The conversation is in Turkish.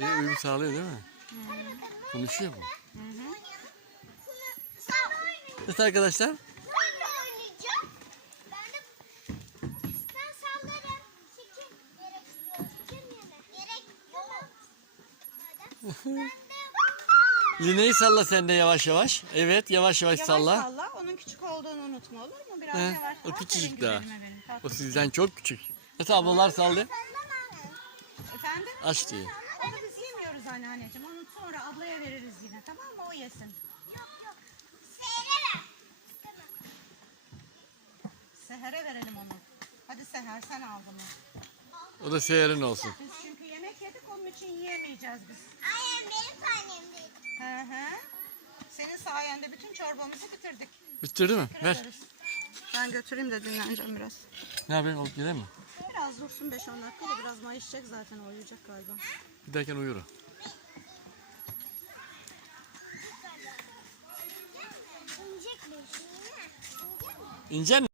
Şey uyum sağlıyor değil mi? Hı-hı. Evet, de Konuşuyor mu? Hı -hı. Evet arkadaşlar. Ben de... ben Gerek, çeke, Gerek, de... Lineyi salla sen de yavaş yavaş. Evet yavaş yavaş, yavaş salla. Yavaş salla. Onun küçük olduğunu unutma olur mu? Biraz He, yavaş. O küçücük daha. O sizden evet. çok küçük. Evet ablalar saldı. Efendim? Aç diyor tane anneciğim. Onu sonra ablaya veririz yine. Tamam mı? O yesin. Seher'e ver. Seher e verelim onu. Hadi Seher sen al bunu. O da Seher'in olsun. Biz çünkü yemek yedik onun için yiyemeyeceğiz biz. Hayır benim sayemdeydim. Hı hı. Senin sayende bütün çorbamızı bitirdik. Bitirdi mi? Sekre ver. Ben götüreyim de dinleneceğim biraz. Ne yapayım o gireyim mi? Biraz dursun 5-10 dakika da biraz mayışacak zaten uyuyacak galiba. Giderken uyuyorum. En general.